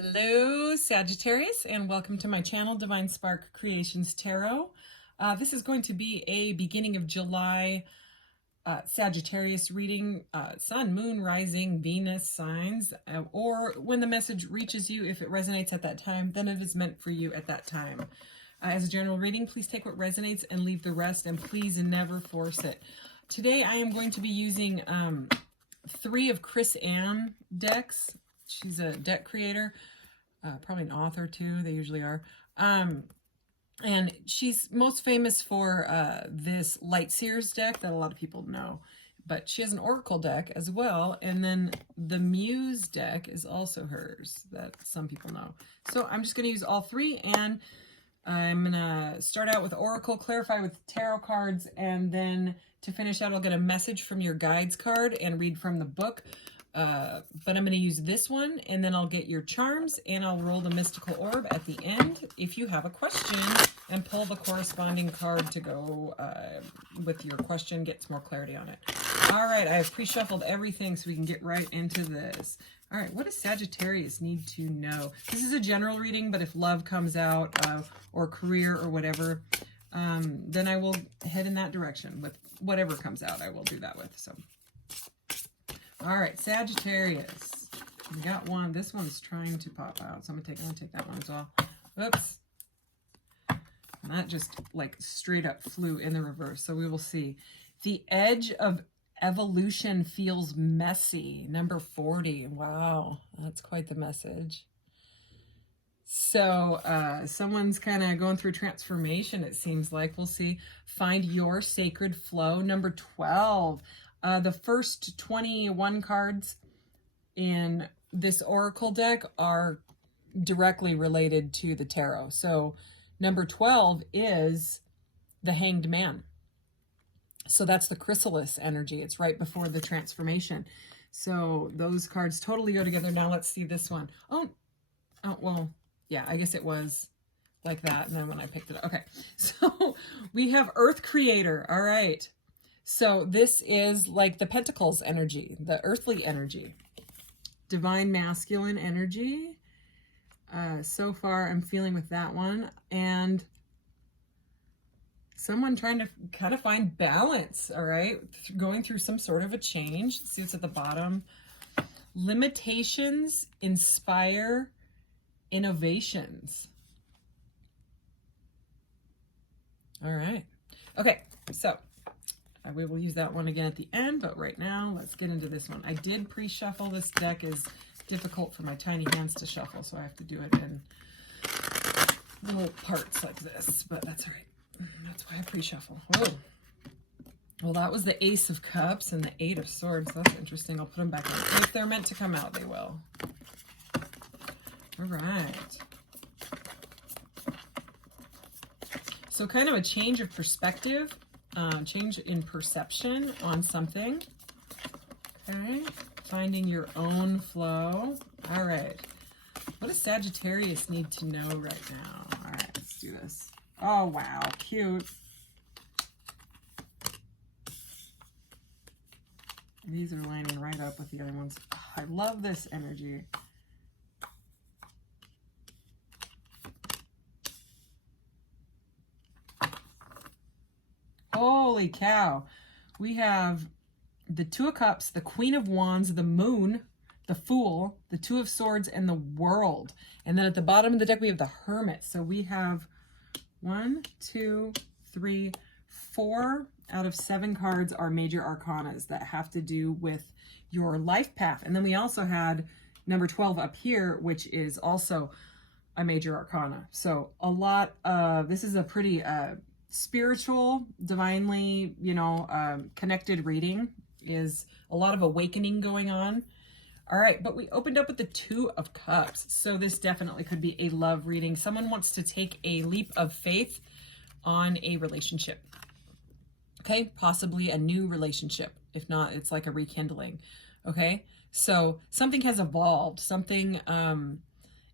Hello, Sagittarius, and welcome to my channel, Divine Spark Creations Tarot. This is going to be a beginning of July Sagittarius reading, Sun, Moon, Rising, Venus signs, or when the message reaches you, if it resonates at that time, then it is meant for you at that time. As a general reading, please take what resonates and leave the rest, and please never force it. Today I am going to be using 3 of Chris Ann decks. She's a deck creator, probably an author too, they usually are. And she's most famous for this Light Seers deck that a lot of people know. But she has an Oracle deck as well, and then the Muse deck is also hers that some people know. So I'm just going to use all 3, and I'm going to start out with Oracle, clarify with tarot cards, and then to finish out I'll get a message from your guides card and read from the book. But I'm going to use this one, and then I'll get your charms, and I'll roll the mystical orb at the end if you have a question, and pull the corresponding card to go with your question, get some more clarity on it. All right, I have pre-shuffled everything so we can get right into this. All right, what does Sagittarius need to know? This is a general reading, but if love comes out or career or whatever, then I will head in that direction with whatever comes out. I will do that with. So. All right, Sagittarius. We got one. This one's trying to pop out, so I'm gonna take that one as well. Oops. And that just like straight up flew in the reverse. So we will see. The edge of evolution feels messy. Number 40. Wow, that's quite the message. So someone's kind of going through transformation, it seems like. We'll see. Find your sacred flow. Number 12. The first 21 cards in this Oracle deck are directly related to the tarot. So number 12 is the Hanged Man. So that's the chrysalis energy. It's right before the transformation. So those cards totally go together. Now let's see this one. Oh, well, yeah, I guess it was like that. And then when I picked it up. Okay, so we have Earth Creator. All right. So this is like the Pentacles energy, the earthly energy, divine masculine energy. So far I'm feeling with that one, and someone trying to kind of find balance. All right, going through some sort of a change. Let's see what's at the bottom. Limitations inspire innovations. All right. Okay, so we will use that one again at the end, but right now, let's get into this one. I did pre-shuffle. This deck is difficult for my tiny hands to shuffle, so I have to do it in little parts like this, but that's all right. That's why I pre-shuffle. Whoa. Well, that was the Ace of Cups and the 8 of Swords. That's interesting. I'll put them back in. If they're meant to come out, they will. All right. So kind of a change of perspective. Change in perception on something. Okay, finding your own flow. All right, what does Sagittarius need to know right now? All right, let's do this. Oh, wow, cute. These are lining right up with the other ones. Oh, I love this energy. Holy cow. We have the 2 of Cups, the Queen of Wands, the Moon, the Fool, the 2 of Swords, and the World. And then at the bottom of the deck, we have the Hermit. So we have 1, 2, 3, 4 out of 7 cards are major arcanas that have to do with your life path. And then we also had number 12 up here, which is also a major arcana. So a lot of, this is a pretty spiritual, divinely, connected reading. Is a lot of awakening going on. All right, but we opened up with the 2 of Cups. So this definitely could be a love reading. Someone wants to take a leap of faith on a relationship. Okay, possibly a new relationship. If not, it's like a rekindling. Okay, so something has evolved. Something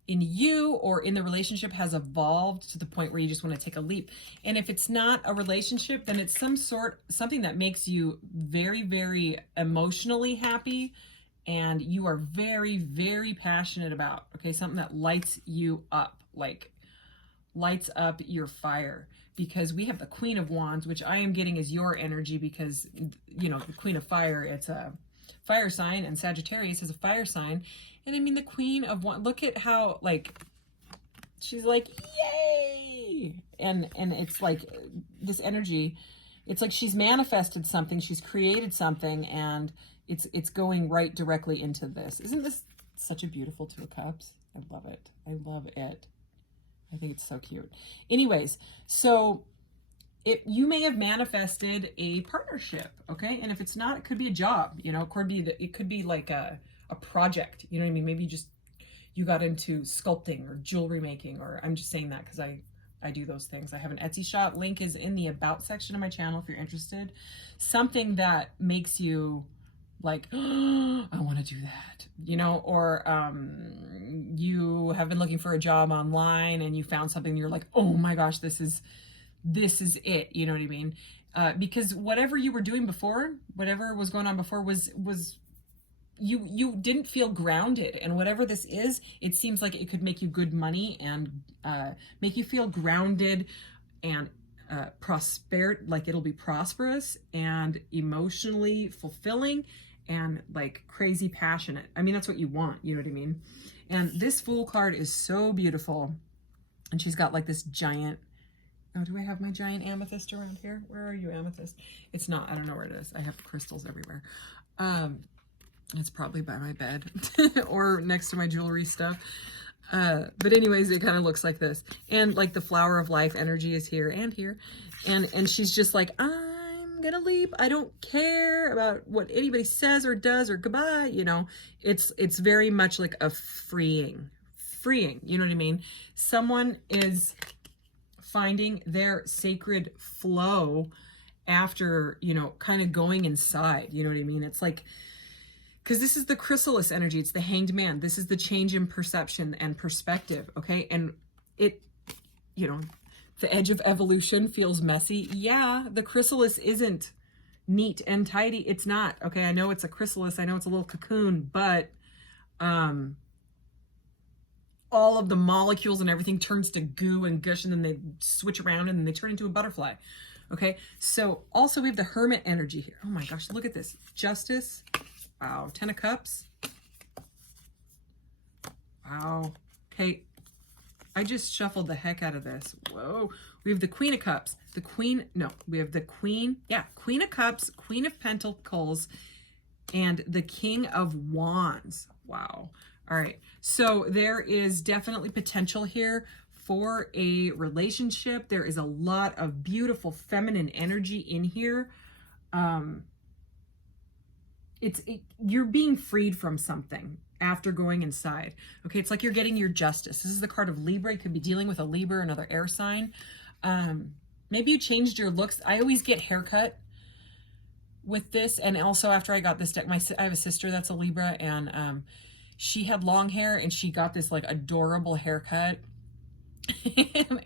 in you or in the relationship has evolved to the point where you just want to take a leap. And if it's not a relationship, then it's something that makes you very, very emotionally happy and you are very, very passionate about, okay, something that lights you up, like lights up your fire. Because we have the Queen of Wands, which I am getting as your energy, because, you know, the Queen of Fire, it's a fire sign, and Sagittarius is a fire sign. And I mean, the Queen of Wands, look at how, like, she's like, yay! And it's like this energy, it's like she's manifested something, she's created something, and it's going right directly into this. Isn't this such a beautiful Two of Cups? I love it. I love it. I think it's so cute. Anyways, so you may have manifested a partnership, okay? And if it's not, it could be a job, you know, it could be like a project, you know what I mean? Maybe you got into sculpting or jewelry making, or I'm just saying that because I do those things. I have an Etsy shop. Link is in the about section of my channel if you're interested. Something that makes you like, oh, I want to do that, you know, or you have been looking for a job online and you found something and you're like, oh my gosh, this is it, you know what I mean? Because whatever you were doing before, whatever was going on before was you didn't feel grounded, and whatever this is, it seems like it could make you good money and make you feel grounded and like it'll be prosperous and emotionally fulfilling and like crazy passionate. I mean, that's what you want, you know what I mean? And this Fool card is so beautiful, and she's got like this giant, oh, do I have my giant amethyst around here? Where are you, amethyst? It's not, I don't know where it is. I have crystals everywhere. It's probably by my bed or next to my jewelry stuff. But anyways, it kind of looks like this. And like the flower of life energy is here and here. And she's just like, I'm gonna leave. I don't care about what anybody says or does or goodbye. You know, it's very much like a freeing, you know what I mean? Someone is finding their sacred flow after, you know, kind of going inside, you know what I mean? It's like, because this is the chrysalis energy. It's the Hanged Man. This is the change in perception and perspective, okay? And it, you know, the edge of evolution feels messy. Yeah, the chrysalis isn't neat and tidy. It's not, okay? I know it's a chrysalis. I know it's a little cocoon, but all of the molecules and everything turns to goo and gush, and then they switch around and then they turn into a butterfly, okay? So also we have the Hermit energy here. Oh my gosh, look at this. Justice. Wow, 10 of Cups. Wow. Okay, I just shuffled the heck out of this. Whoa. We have the Queen of Cups. We have the Queen. Yeah, Queen of Cups, Queen of Pentacles, and the King of Wands. Wow. All right. So there is definitely potential here for a relationship. There is a lot of beautiful feminine energy in here. You're being freed from something after going inside. Okay, it's like you're getting your justice. This is the card of Libra. You could be dealing with a Libra, another air sign. Maybe you changed your looks. I always get haircut with this, and also after I got this deck, I have a sister that's a Libra, and she had long hair, and she got this like adorable haircut,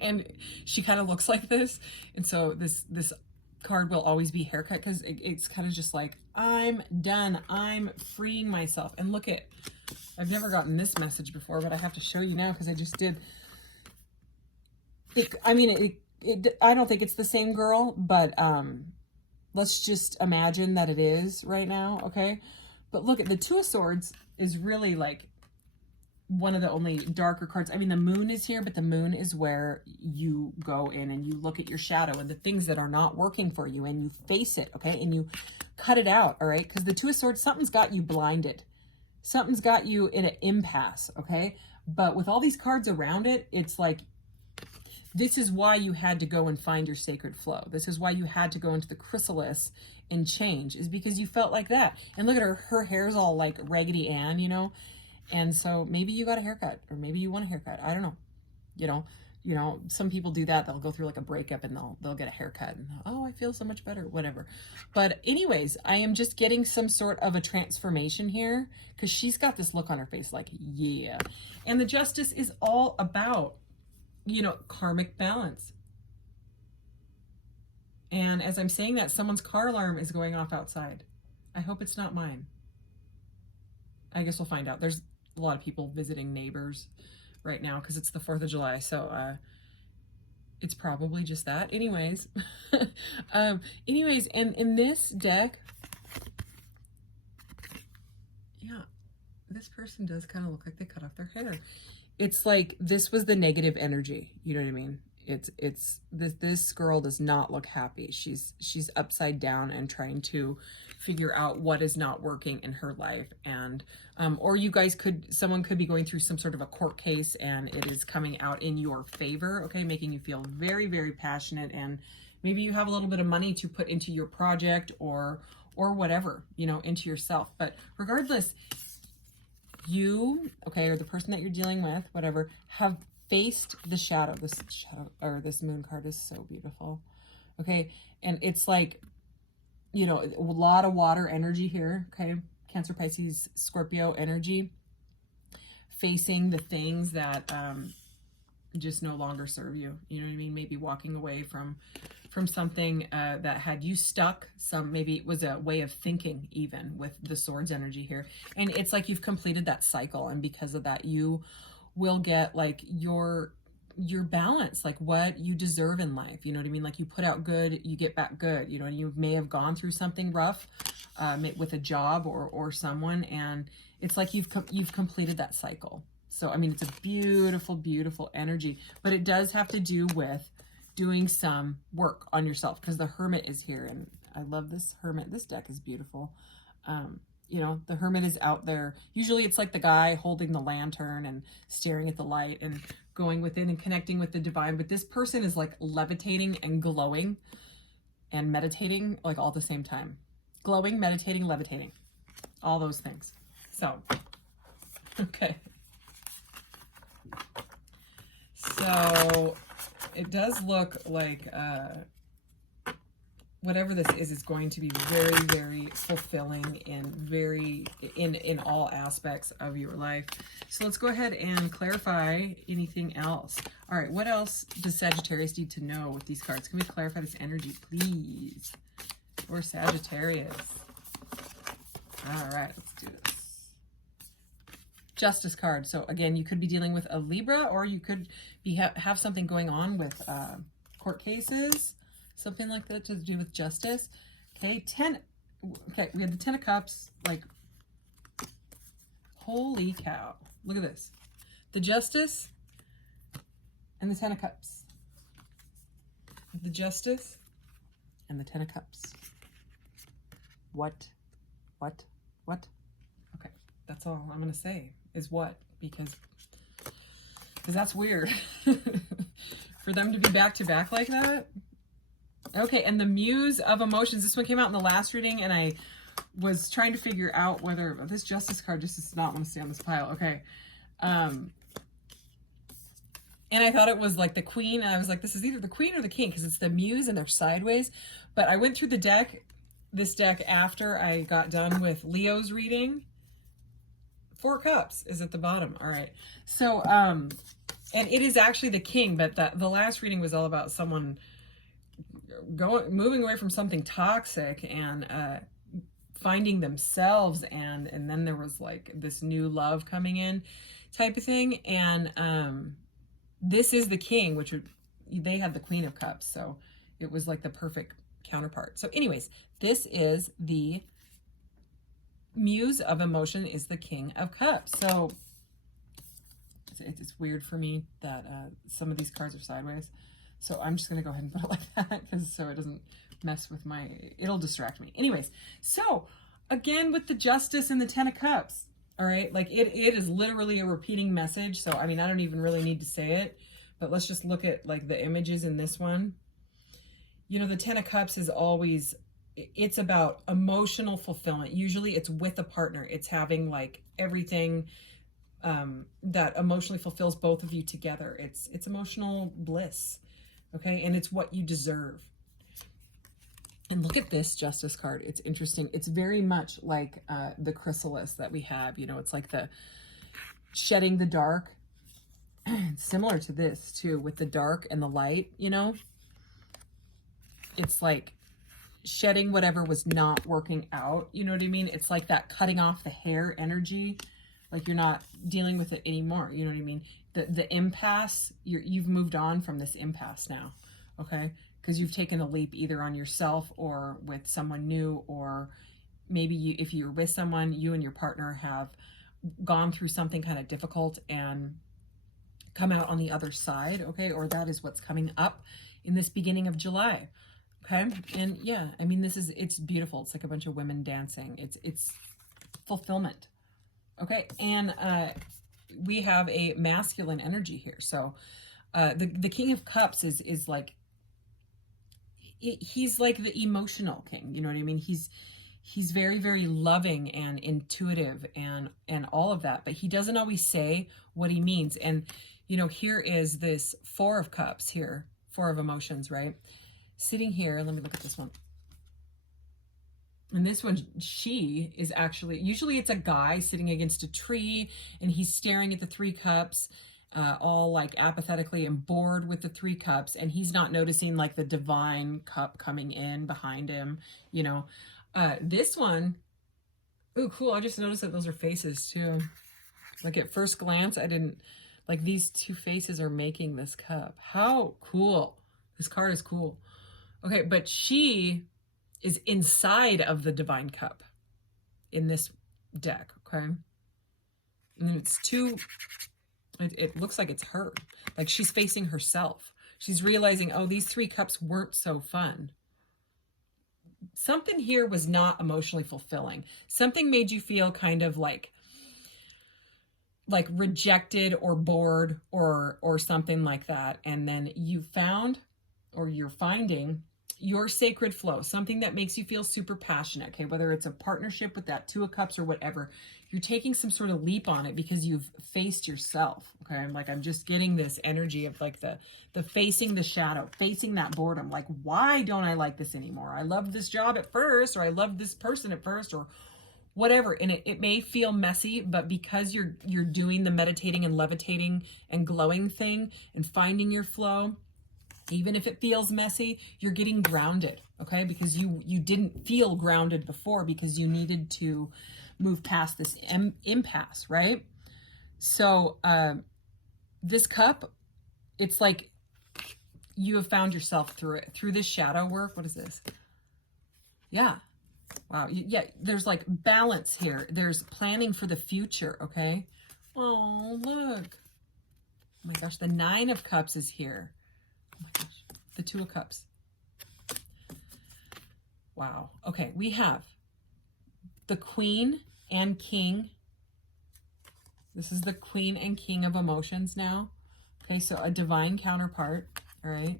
and she kind of looks like this, and so this card will always be haircut, because it's kind of just like, I'm done, I'm freeing myself. And look at, I've never gotten this message before, but I have to show you now because I just did. I don't think it's the same girl, but let's just imagine that it is right now, okay? But look at the Two of Swords is really like one of the only darker cards. I mean, the Moon is here, but the Moon is where you go in and you look at your shadow and the things that are not working for you, and you face it, okay? And you cut it out, all right? Because the Two of Swords, something's got you blinded. Something's got you in an impasse, okay? But with all these cards around it, it's like, this is why you had to go and find your sacred flow. This is why you had to go into the chrysalis and change, is because you felt like that. And look at her hair's all like Raggedy Ann, you know? And so maybe you got a haircut, or maybe you want a haircut. I don't know. You know, some people do that. They'll go through like a breakup and they'll get a haircut and, oh, I feel so much better, whatever. But anyways, I am just getting some sort of a transformation here, because she's got this look on her face like, yeah. And the Justice is all about, you know, karmic balance. And as I'm saying that, someone's car alarm is going off outside. I hope it's not mine. I guess we'll find out. There's a lot of people visiting neighbors right now because it's the 4th of July. So it's probably just that. Anyways, anyways, and in this deck, yeah, this person does kind of look like they cut off their hair. It's like this was the negative energy. You know what I mean? It's this girl does not look happy. She's upside down and trying to figure out what is not working in her life. And or you guys someone could be going through some sort of a court case and it is coming out in your favor, okay, making you feel very, very passionate, and maybe you have a little bit of money to put into your project or whatever, you know, into yourself. But regardless, you, okay, or the person that you're dealing with, whatever, have faced the shadow. This shadow, or this moon card is so beautiful. Okay, and it's like, you know, a lot of water energy here, okay? Cancer, Pisces, Scorpio energy, facing the things that just no longer serve you. You know what I mean? Maybe walking away from something that had you stuck. Maybe it was a way of thinking, even with the swords energy here. And it's like you've completed that cycle, and because of that, you will get like your balance, like what you deserve in life. You know what I mean? Like you put out good, you get back good. You know, and you may have gone through something rough with a job or someone, and it's like you've completed that cycle. So I mean, it's a beautiful, beautiful energy, but it does have to do with doing some work on yourself, because the Hermit is here, and I love this Hermit. This deck is beautiful. You know, the Hermit is out there. Usually it's like the guy holding the lantern and staring at the light and going within and connecting with the divine. But this person is like levitating and glowing and meditating, like all at the same time. Glowing, meditating, levitating. All those things. So, okay. So it does look like whatever this is going to be very, very fulfilling and in all aspects of your life. So let's go ahead and clarify anything else. All right, what else does Sagittarius need to know with these cards? Can we clarify this energy, please? For Sagittarius. All right, let's do this. Justice card. So again, you could be dealing with a Libra, or you could be have something going on with court cases, something like that to do with justice. Okay, okay, we had the 10 of Cups. Like, holy cow! Look at this, the Justice and the 10 of Cups. The Justice and the 10 of Cups. What? Okay, that's all I'm gonna say. Is what, because that's weird for them to be back to back like that. Okay, and the Muse of Emotions, this one came out in the last reading, and I was trying to figure out whether this Justice card just does not want to stay on this pile. Okay, and I thought it was like the Queen, and I was like, this is either the Queen or the King, because it's the Muse and they're sideways. But I went through this deck after I got done with Leo's reading. 4 Cups is at the bottom. All right. So, and it is actually the King, but the last reading was all about someone moving away from something toxic and finding themselves, and then there was like this new love coming in type of thing. And this is the King, which they had the Queen of Cups, so it was like the perfect counterpart. So anyways, this is the Muse of Emotion, is the King of Cups. So it's weird for me that some of these cards are sideways. So I'm just going to go ahead and put it like that, because so it doesn't mess with it'll distract me. Anyways, so again with the Justice and the 10 of Cups, all right, like it is literally a repeating message. So, I mean, I don't even really need to say it, but let's just look at like the images in this one. You know, the 10 of Cups is always, it's about emotional fulfillment. Usually it's with a partner. It's having like everything that emotionally fulfills both of you together. It's emotional bliss. Okay. And it's what you deserve. And look at this Justice card. It's interesting. It's very much like the chrysalis that we have. You know, it's like the shedding the dark. Similar to this too, with the dark and the light, you know. It's like shedding whatever was not working out. You know what I mean? It's like that cutting off the hair energy. Like you're not dealing with it anymore. You know what I mean? The impasse, you've moved on from this impasse now. Okay? Because you've taken the leap either on yourself or with someone new, or maybe if you're with someone, you and your partner have gone through something kind of difficult and come out on the other side, okay? Or that is what's coming up in this beginning of July, okay? And yeah, I mean, it's beautiful. It's like a bunch of women dancing. It's fulfillment, okay? And we have a masculine energy here. So the King of Cups is like, he's like the emotional king, you know what I mean? He's very, very loving and intuitive and all of that, but he doesn't always say what he means. And, you know, here is this Four of Cups here, Four of Emotions, right? Sitting here, let me look at this one. And this one, she is actually, usually it's a guy sitting against a tree and he's staring at the Three Cups, all like apathetically and bored with the Three Cups. And he's not noticing like the divine cup coming in behind him, you know. This one, ooh, cool. I just noticed that those are faces too. Like at first glance, I didn't, like these two faces are making this cup. How cool. This card is cool. Okay, but she is inside of the divine cup in this deck, okay? And it's two, it looks like it's her. Like she's facing herself. She's realizing, oh, these Three Cups weren't so fun. Something here was not emotionally fulfilling. Something made you feel kind of like rejected or bored or something like that. And then you found, or you're finding, your sacred flow, something that makes you feel super passionate, okay? Whether it's a partnership with that Two of Cups or whatever, you're taking some sort of leap on it because you've faced yourself, okay? I'm just getting this energy of like the facing the shadow, facing that boredom. Like, why don't I like this anymore? I loved this job at first, or I loved this person at first, or whatever. And it may feel messy, but because you're doing the meditating and levitating and glowing thing and finding your flow, even if it feels messy, you're getting grounded, okay? Because you didn't feel grounded before because you needed to move past this impasse, right? So this cup, it's like you have found yourself through it, through this shadow work. What is this? Yeah. Wow. Yeah, there's like balance here. There's planning for the future, okay? Oh, look. Oh my gosh, the Nine of Cups is here. Oh my gosh, the Two of Cups. Wow. Okay, we have the Queen and King. This is the Queen and King of Emotions now. Okay, so a divine counterpart, all right?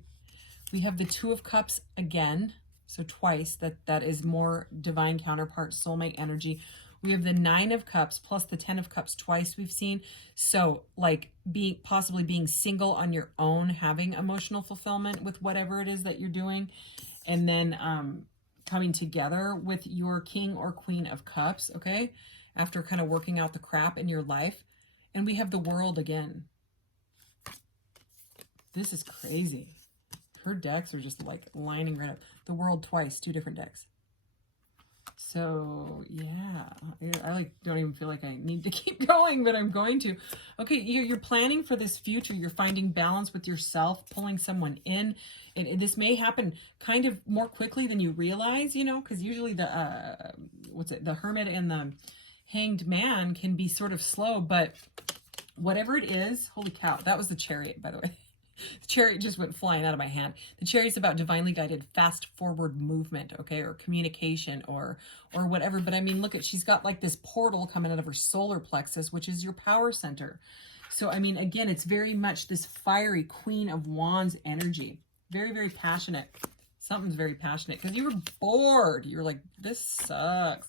We have the Two of Cups again, so twice. That is more divine counterpart, soulmate energy. We have the Nine of Cups plus the Ten of Cups twice we've seen. So like possibly being single on your own, having emotional fulfillment with whatever it is that you're doing. And then coming together with your King or Queen of Cups, okay? After kind of working out the crap in your life. And we have the World again. This is crazy. Her decks are just like lining right up. The World twice, two different decks. So yeah, I like don't even feel like I need to keep going, but I'm going to. Okay, you're planning for this future. You're finding balance with yourself, pulling someone in. This may happen kind of more quickly than you realize, you know, because usually the the Hermit and the Hanged Man can be sort of slow, but whatever it is, holy cow, that was the Chariot, by the way. The Chariot just went flying out of my hand. The Chariot's about divinely guided, fast forward movement, okay, or communication or whatever. But I mean, look she's got like this portal coming out of her solar plexus, which is your power center. So, I mean, again, it's very much this fiery Queen of Wands energy. Very, very passionate. Something's very passionate because you were bored. You're like, this sucks.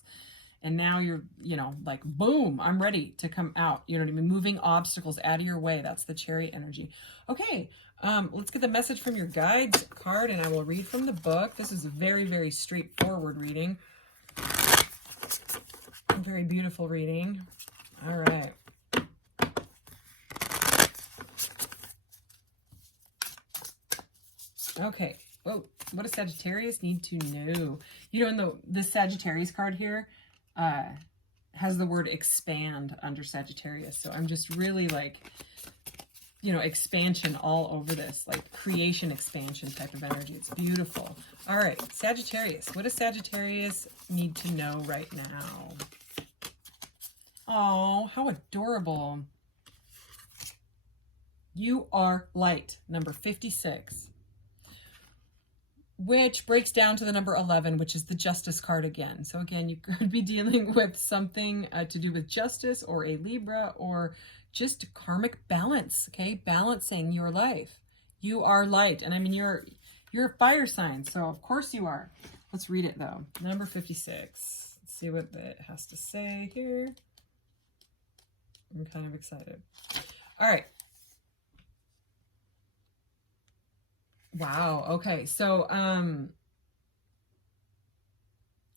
And now you're, you know, like, boom, I'm ready to come out. You know what I mean? Moving obstacles out of your way. That's the Chariot energy. Okay, let's get the message from your guides card, and I will read from the book. This is a very, very straightforward reading. Very beautiful reading. All right. Okay, Whoa, what does Sagittarius need to know? You know, in the Sagittarius card here has the word expand under Sagittarius. So I'm just really like, you know, expansion all over this, like creation, expansion type of energy. It's beautiful. All right, Sagittarius. What does Sagittarius need to know right now? Oh, how adorable. You are light, number 56. Which breaks down to the number 11, which is the Justice card again. So again, you could be dealing with something to do with justice or a Libra or just karmic balance, okay? Balancing your life. You are light. And I mean, you're a fire sign, so of course you are. Let's read it though. Number 56. Let's see what it has to say here. I'm kind of excited. All right. Wow. Okay. So, I'm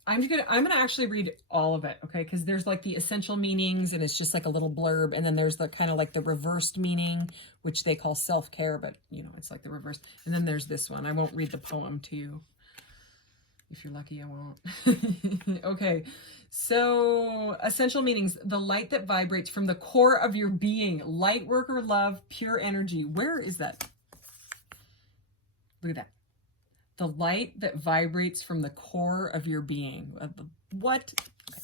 gonna actually read all of it, okay? Because there's like the essential meanings, and it's just like a little blurb, and then there's the kind of like the reversed meaning, which they call self-care, but you know, it's like the reverse. And then there's this one. I won't read the poem to you. If you're lucky, I won't. Okay. So, essential meanings: the light that vibrates from the core of your being, light worker, love, pure energy. Where is that? Look at that. The light that vibrates from the core of your being. What? Okay.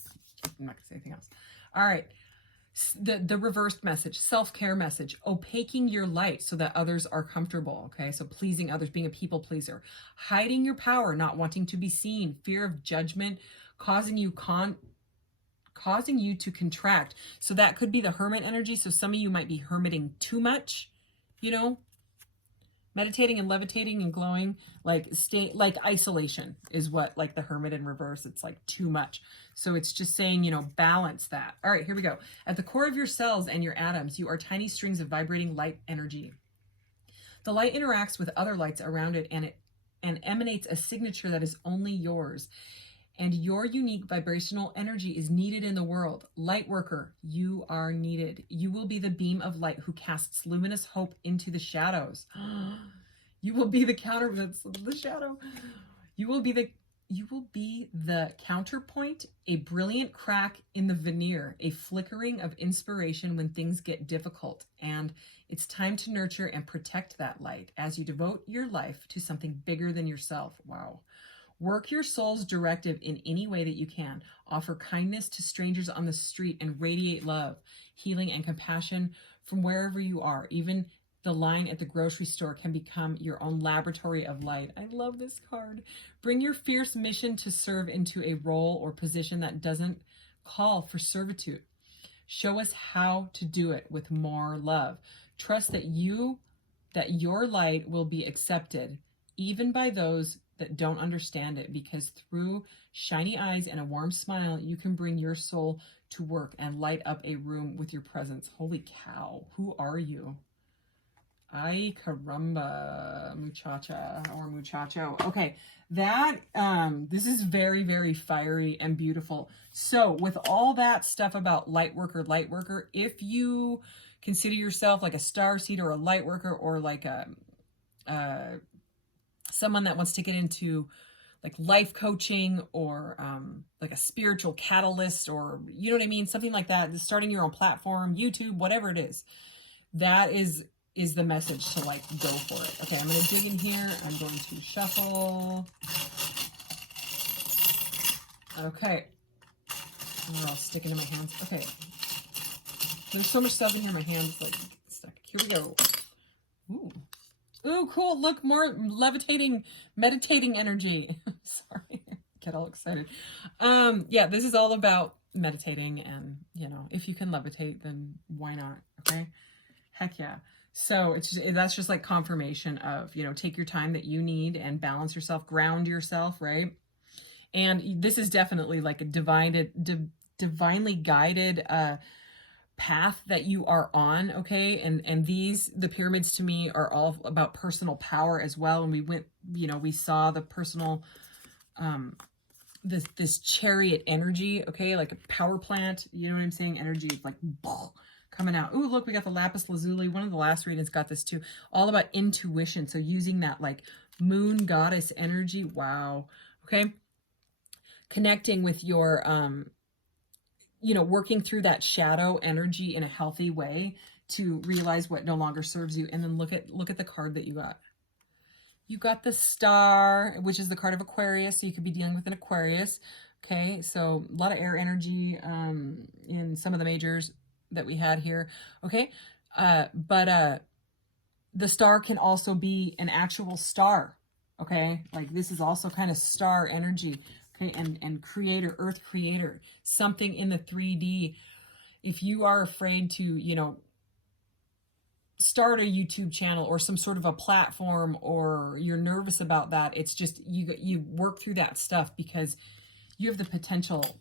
I'm not going to say anything else. All right. The reversed message, self-care message, opaquing your light so that others are comfortable. Okay. So pleasing others, being a people pleaser, hiding your power, not wanting to be seen, fear of judgment, causing you to contract. So that could be the hermit energy. So some of you might be hermiting too much, you know, meditating and levitating and glowing, like isolation is what, like the hermit in reverse. It's like too much. So it's just saying, you know, balance that. All right, here we go. At the core of your cells and your atoms, you are tiny strings of vibrating light energy. The light interacts with other lights around it and emanates a signature that is only yours. And your unique vibrational energy is needed in the world. Light worker, you are needed. You will be the beam of light who casts luminous hope into the shadows. You will be the counterbalance of the shadow. You will be the counterpoint, a brilliant crack in the veneer, a flickering of inspiration when things get difficult. And it's time to nurture and protect that light as you devote your life to something bigger than yourself. Wow. Work your soul's directive in any way that you can. Offer kindness to strangers on the street and radiate love, healing, and compassion from wherever you are. Even the line at the grocery store can become your own laboratory of light. I love this card. Bring your fierce mission to serve into a role or position that doesn't call for servitude. Show us how to do it with more love. Trust that your light will be accepted, even by those that don't understand it, because through shiny eyes and a warm smile, you can bring your soul to work and light up a room with your presence. Holy cow, who are you? Ay caramba, muchacha or muchacho. Okay, this is very, very fiery and beautiful. So with all that stuff about light worker, if you consider yourself like a starseed or a light worker, or like someone that wants to get into like life coaching, or like a spiritual catalyst, or you know what I mean, something like that, starting your own platform, YouTube, whatever it is, that is the message to like go for it. Okay, I'm going to dig in here. I'm going to shuffle. Okay, they're all sticking in my hands. Okay, there's so much stuff in here, my hands like stuck. Here we go. Ooh, cool. Look, more levitating, meditating energy. Sorry, get all excited. Yeah, this is all about meditating, and, you know, if you can levitate, then why not? Okay. Heck yeah. So that's just like confirmation of, you know, take your time that you need and balance yourself, ground yourself, right? And this is definitely like a divinely guided, path that you are on. Okay. And the pyramids to me are all about personal power as well. And we went, you know, we saw the personal, this chariot energy. Okay. Like a power plant, you know what I'm saying? Energy like coming out. Ooh, look, we got the lapis lazuli. One of the last readings got this too. All about intuition. So using that like Moon goddess energy. Wow. Okay. Connecting with your, you know, working through that shadow energy in a healthy way to realize what no longer serves you. And then look at the card that you got. You got the Star, which is the card of Aquarius. So you could be dealing with an Aquarius. Okay. So a lot of air energy, in some of the majors that we had here. Okay. But the star can also be an actual star. Okay. Like this is also kind of star energy. Okay. And creator, earth creator, something in the 3D. If you are afraid to, you know, start a YouTube channel or some sort of a platform, or you're nervous about that, it's just you work through that stuff because you have the potential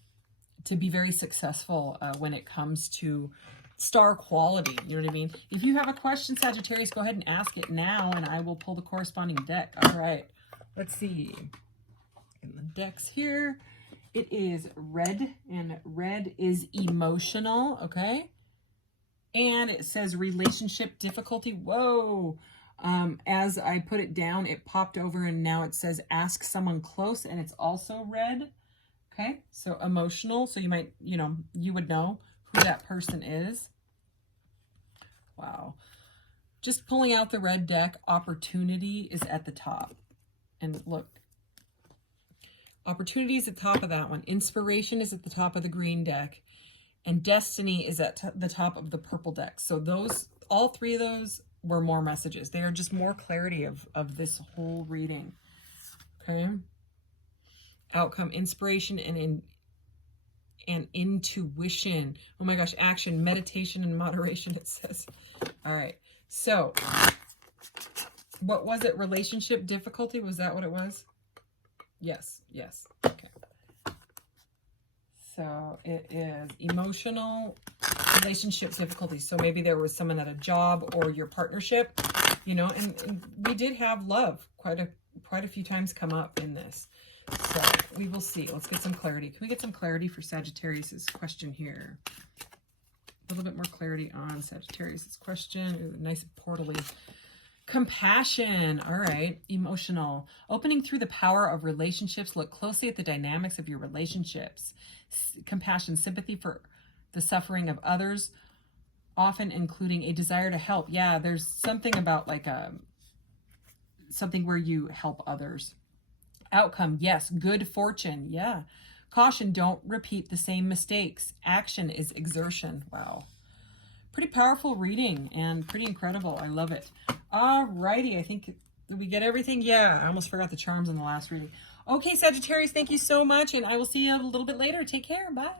to be very successful when it comes to star quality. You know what I mean? If you have a question, Sagittarius, go ahead and ask it now and I will pull the corresponding deck. All right, let's see. In the decks here, it is red, and red is emotional. Okay. And it says relationship difficulty. Whoa. As I put it down, it popped over and now it says ask someone close, and it's also red. Okay. So emotional. So you might, you know, you would know who that person is. Wow. Just pulling out the red deck, opportunity is at the top. And look, opportunity is at the top of that one. Inspiration is at the top of the green deck. And destiny is at the top of the purple deck. So those, all three of those were more messages. They are just more clarity of this whole reading. Okay. Outcome, inspiration, and intuition. Oh my gosh, action, meditation, and moderation, it says. All right. So what was it? Relationship difficulty? Was that what it was? Yes. Yes. Okay. So it is emotional relationship difficulties. So maybe there was someone at a job or your partnership, you know, and we did have love quite a few times come up in this. So we will see. Let's get some clarity. Can we get some clarity for Sagittarius's question here? A little bit more clarity on Sagittarius's question. Ooh, nice portally. Compassion. All right. Emotional. Opening through the power of relationships. Look closely at the dynamics of your relationships. Compassion, sympathy for the suffering of others, often including a desire to help. Yeah, there's something about like something where you help others. Outcome, yes. Good fortune. Yeah. Caution, don't repeat the same mistakes. Action is exertion. Wow. Pretty powerful reading and pretty incredible. I love it. All righty. I think, did we get everything? Yeah, I almost forgot the charms in the last reading. Okay, Sagittarius, thank you so much, and I will see you a little bit later. Take care. Bye.